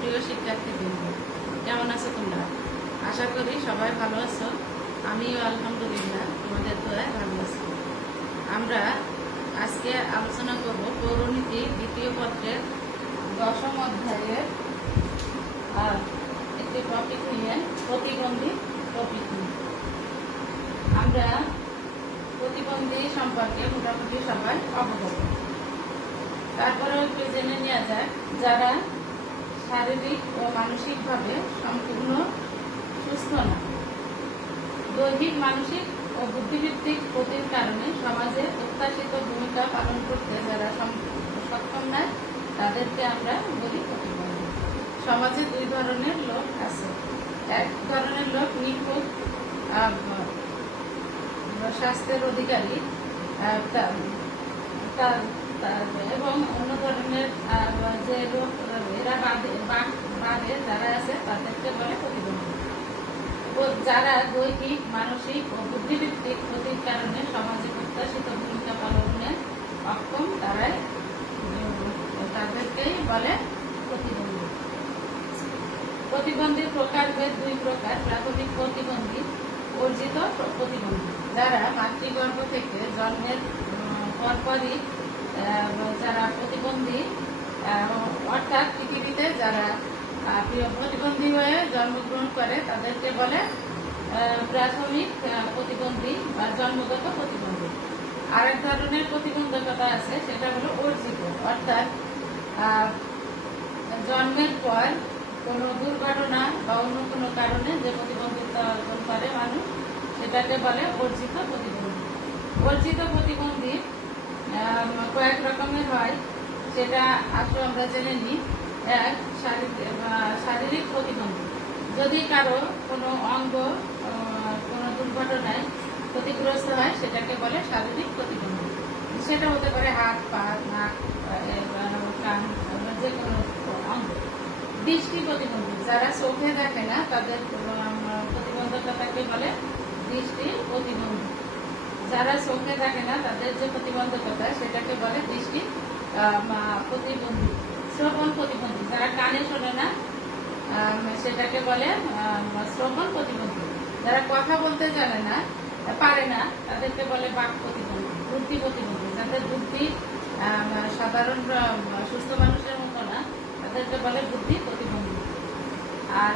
প্রিয় শিক্ষার্থীবৃন্দ, কেমন আছো তোমরা? আশা করি সবাই ভালো আছো। আমিও আলহামদুলিল্লাহ তোমাদের দোয়ায় ভালো আছি। আমরা আজকে আলোচনা করব পৌরনীতি দ্বিতীয় পত্রের 10ম অধ্যায়ের একটি টপিক নিয়ে, প্রতিবন্ধী টপিক নিয়ে। আমরা প্রতিবন্ধী সম্পর্কে মোটামুটি সবাই অবগত। তারপরেও একটু জেনে নেওয়া যায়, যারা শারীরিক ও মানসিকভাবে সম্পূর্ণ সুস্থ না, দৈহিক, মানসিক ও বুদ্ধিভিত্তিক ক্ষতির কারণে সমাজে প্রত্যাশিত ভূমিকা পালন করতে যারা সক্ষম নয়, তাদেরকে আমরা বলি প্রতিবন্ধী। সমাজে দুই ধরনের লোক আছে। এক ধরনের লোক নিখুঁত স্বাস্থ্যের অধিকারী, এবং অন্য ধরনের যে লোক এরা বাদে যারা আছে তাদেরকে বলে প্রতিবন্ধী। যারা দৈহিক, মানসিক ও বুদ্ধিভিত্তিক ক্ষতির কারণে সমাজে প্রত্যাশিত ভূমিকা পালনে অক্ষম, তাদেরকেই বলে প্রতিবন্ধী। প্রতিবন্ধীর প্রকারভেদ দুই প্রকার। প্রাথমিক প্রতিবন্ধী, অর্জিত প্রতিবন্ধী। যারা মাতৃগর্ভ থেকে জন্মের পরপরই যারা প্রতিবন্ধী, অর্থাৎ পৃথিবীতে যারা প্রতিবন্ধী হয়ে জন্মগ্রহণ করে, তাদেরকে বলে প্রাথমিক প্রতিবন্ধী বা জন্মগত প্রতিবন্ধী। আরেক ধরনের প্রতিবন্ধকতা আছে, সেটা হলো অর্জিত, অর্থাৎ জন্মের পর কোনো দুর্ঘটনা বা অন্য কোনো কারণে যে প্রতিবন্ধিতা অর্জন করে মানুষ, সেটাকে বলে অর্জিত প্রতিবন্ধী। অর্জিত প্রতিবন্ধী কয়েক রকমের হয়, সেটা আসলে আমরা জেনে নিই। এক, শারীরিক প্রতিবন্ধী। যদি কারো কোনো অঙ্গ কোনো দুর্ঘটনায় ক্ষতিগ্রস্ত হয়, সেটাকে বলে শারীরিক প্রতিবন্ধী। সেটা হতে পারে হাত, পা, নাক, কান, যে কোনো অঙ্গ। দৃষ্টি প্রতিবন্ধী, যারা চোখে দেখে না, তাদের প্রতিবন্ধকতাকে বলে দৃষ্টি প্রতিবন্ধী। যারা চোখে দেখে না, তাদের যে প্রতিবন্ধকতা, সেটাকে বলে দৃষ্টি প্রতিবন্ধী। শ্রবণ প্রতিবন্ধী, যারা কানে শোনে না, সেটাকে বলে শ্রবণ প্রতিবন্ধী। যারা কথা বলতে জানে না, পারে না, তাদেরকে বলে বাক প্রতিবন্ধী। বুদ্ধি প্রতিবন্ধী, যাদের বুদ্ধি সাধারণ সুস্থ মানুষের মতো না, তাদেরকে বলে বুদ্ধি প্রতিবন্ধী। আর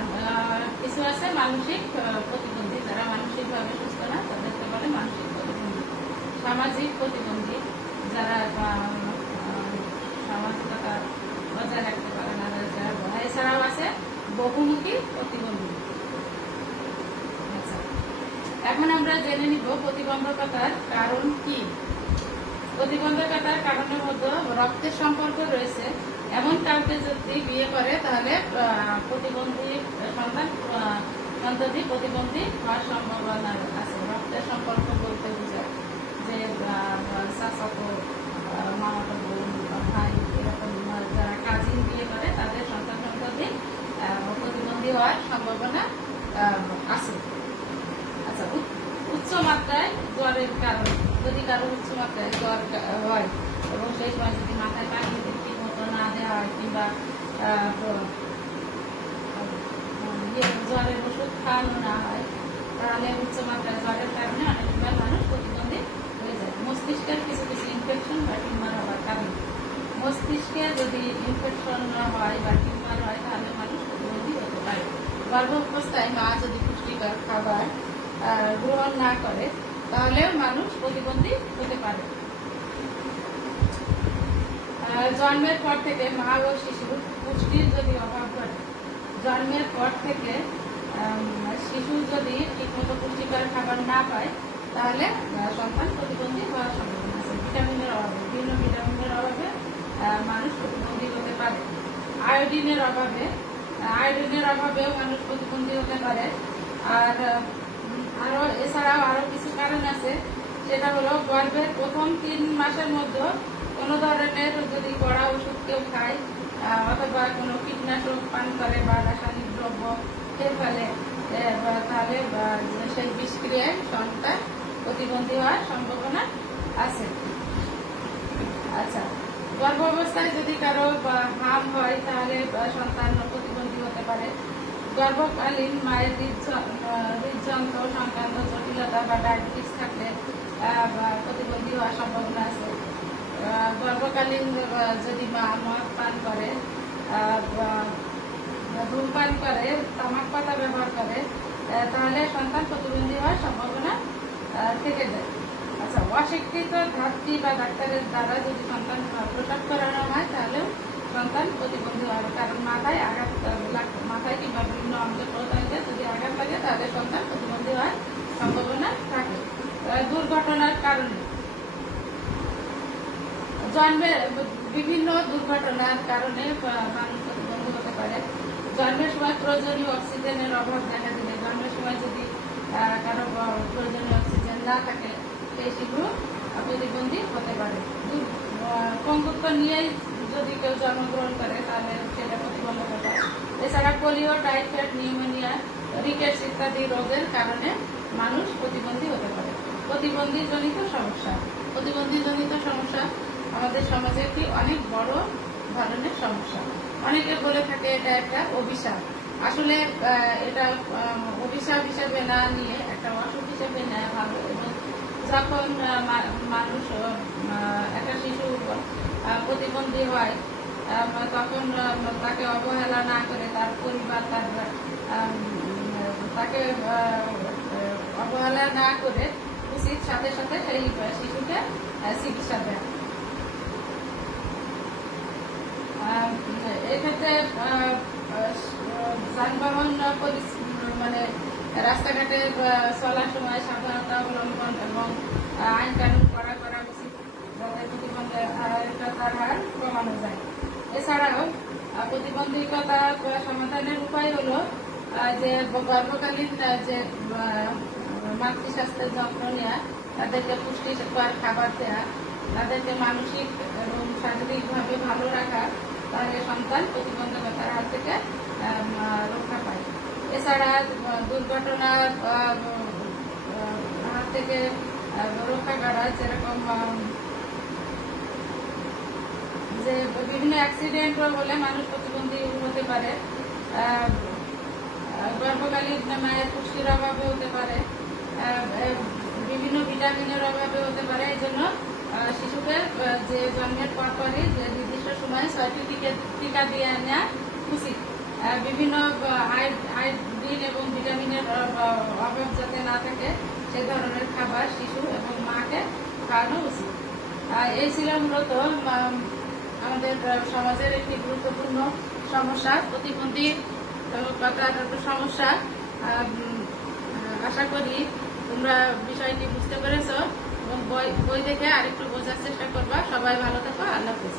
কিছু আছে মানসিক প্রতিবন্ধী, যারা মানসিকভাবে সুস্থ না, তাদেরকে বলে মানসিক প্রতিবন্ধী। সামাজিক প্রতিবন্ধী, যারা সামাজিকতা বজায় রাখতে পারে না, এছাড়াও আছে বহুমুখী প্রতিবন্ধী। আচ্ছা, এখন আমরা জেনে নিব প্রতিবন্ধকতার কারণ কি। প্রতিবন্ধকতার কারণের মধ্যে রক্তের সম্পর্ক রয়েছে। এমন কাউকে যদি বিয়ে করে, তাহলে প্রতিবন্ধী সন্তান প্রতিবন্ধী হওয়ার সম্ভাবনা আছে। রক্তের সম্পর্ক বলতে বোঝায় যে চাচাতো, মামাতো বোন, ভাই, এরকম যারা কাজিন বিয়ে করে, তাদের সন্তানই প্রতিবন্ধী হওয়ার সম্ভাবনা আছে। আচ্ছা, উচ্চ মাত্রায় জ্বরের কারণ, যদি কারো উচ্চ মাত্রায় জ্বর হয় এবং সেই সময় যদি মাথায় পানি ঠিক মতো না দেওয়া হয়, কিংবা জ্বরের ওষুধ খাওয়ানো না হয়, তাহলে উচ্চ মাত্রায় জ্বরের কারণে অনেক সময় মানুষ প্রতিবন্ধী হয়ে যায়। মস্তিষ্কের কিছু কিছু ইনফেকশন বা টিউমার হওয়ার কারণে, মস্তিষ্কে যদি ইনফেকশন হয় বা টিউমার হয়, তাহলে মানুষ প্রতিবন্ধী হতে পারে। গর্ভ অবস্থায় মা যদি পুষ্টিকর খাবার গ্রহণ না করে, তাহলে মানুষ প্রতিবন্ধী হতে পারে। জন্মের পর থেকে মা ও শিশুর পুষ্টির যদি অভাব ঘটে, জন্মের পর থেকে শিশু যদি ঠিকমতো পুষ্টিকর খাবার না পায়, তাহলে সন্তান প্রতিবন্ধী হওয়ার সম্ভাবনা আছে। ভিটামিনের অভাবে, বিভিন্ন ভিটামিনের অভাবে মানুষ প্রতিবন্ধী হতে পারে। আয়োডিনের অভাবেও মানুষ প্রতিবন্ধী হতে পারে। আর এছাড়াও আরো কিছু কারণ আছে, সেটা হলো গর্ভের প্রথম 3 মাসের মধ্যে কোনো ধরনের যদি কড়া ওষুধ কেউ খায়, অথবা কোনো কীটনাশক পান করে বা রাসায়নিক দ্রব্য খেয়ে ফেলে, তাহলে সেই বিষক্রিয়ায় সন্তান প্রতিবন্ধী হওয়ার সম্ভাবনা আছে। আচ্ছা, গর্ভাবস্থায় যদি কারো হাম হয় তাহলে সন্তান প্রতিবন্ধী হতে পারে। গর্ভকালীন মায়ের হৃদযন্ত্র সংক্রান্ত জটিলতা বা ডায়াবেটিস থাকলে প্রতিবন্ধী হওয়ার সম্ভাবনা আছে। গর্ভকালীন যদি মা মদ পান করে, ধূমপান করে, তামাক পাতা ব্যবহার করে, তাহলে সন্তান প্রতিবন্ধী হওয়ার সম্ভাবনা থেকে যায়। আচ্ছা, অশিক্ষিত ধাত্রী বা ডাক্তারের দ্বারা যদি সন্তান প্রসব করানো হয় তাহলেও সন্তান প্রতিবন্ধী হবে, কারণ মাথায় আঘাত মাথায় কিংবা বিভিন্ন অঙ্গ প্রত্যঙ্গে যদি আঘাত লাগে তাহলে সন্তান প্রতিবন্ধী হওয়ার সম্ভাবনা থাকে। দুর্ঘটনার কারণে জন্মের বিভিন্ন দুর্ঘটনার কারণে মানুষ প্রতিবন্ধী হতে পারে। জন্মের সময় প্রয়োজনীয় অক্সিজেনের অভাব দেখা দিলে, জন্মের সময় যদি কারো প্রয়োজনীয় অক্সিজেন না থাকে সেই শিশু প্রতিবন্ধী হতে পারে। পঙ্গুত্ব নিয়েই যদি কেউ জন্মগ্রহণ করে তাহলে সেটা প্রতিবন্ধকতা। এছাড়া পোলিও, টাইফয়েড, নিউমোনিয়া, রিকেটস ইত্যাদি রোগের কারণে মানুষ প্রতিবন্ধী হতে পারে। প্রতিবন্ধীজনিত সমস্যা আমাদের সমাজে একটি অনেক বড় ধরনের সমস্যা। অনেকে বলে থাকে এটা একটা অভিশাপ। আসলে এটা অভিশাপ হিসেবে না নিয়ে একটা অসুখ হিসেবে নেওয়া ভালো। এবং যখন মানুষ একটা শিশু প্রতিবন্ধী হয় তখন তাকে অবহেলা না করে তার পরিবার তাকে অবহেলা না করে উচিত সাথে সাথে সেই শিশুকে চিকিৎসা দেয়। এক্ষেত্রে যানবাহন মানে রাস্তাঘাটে চলার সময় সাবধানতা অবলম্বন এবং আইন কানুন করা উচিত, যাতে প্রতিবন্ধকতার হার কমানো যায়। এছাড়াও প্রতিবন্ধকতা সমাধানের উপায় হলো যে গর্ভকালীন যে মাতৃস্বাস্থ্যের যত্ন নেওয়া, তাদেরকে পুষ্টিকর খাবার দেওয়া, তাদেরকে মানসিক এবং শারীরিকভাবে ভালো রাখা, তাহলে সন্তান প্রতিবন্ধকতার হাত থেকে রক্ষা পায়। এছাড়া দুর্ঘটনার হাত থেকে রক্ষা করা, যেরকম যে বিভিন্ন অ্যাক্সিডেন্ট হলে মানুষ প্রতিবন্ধী হতে পারে, গর্ভকালীন মায়ের পুষ্টির অভাবে হতে পারে, বিভিন্ন ভিটামিনের অভাবে হতে পারে। এই জন্য শিশুকে যে জন্মের পরপরই যে নির্দিষ্ট সময়ে 6টি টিকা দিয়ে নেওয়া উচিত। বিভিন্ন আয়োডিন এবং ভিটামিনের অভাব যাতে না থাকে সে ধরনের খাবার শিশু এবং মাকে খাওয়ানো উচিত। এই ছিল মূলত আমাদের সমাজের একটি গুরুত্বপূর্ণ সমস্যা, প্রতিবন্ধকতার সমস্যা। আশা করি তোমরা বিষয়টি বুঝতে পেরেছ এবং বই দেখে আরেকটু বোঝার চেষ্টা করবা। সবাই ভালো থাকো। আল্লাহ হাফেজ।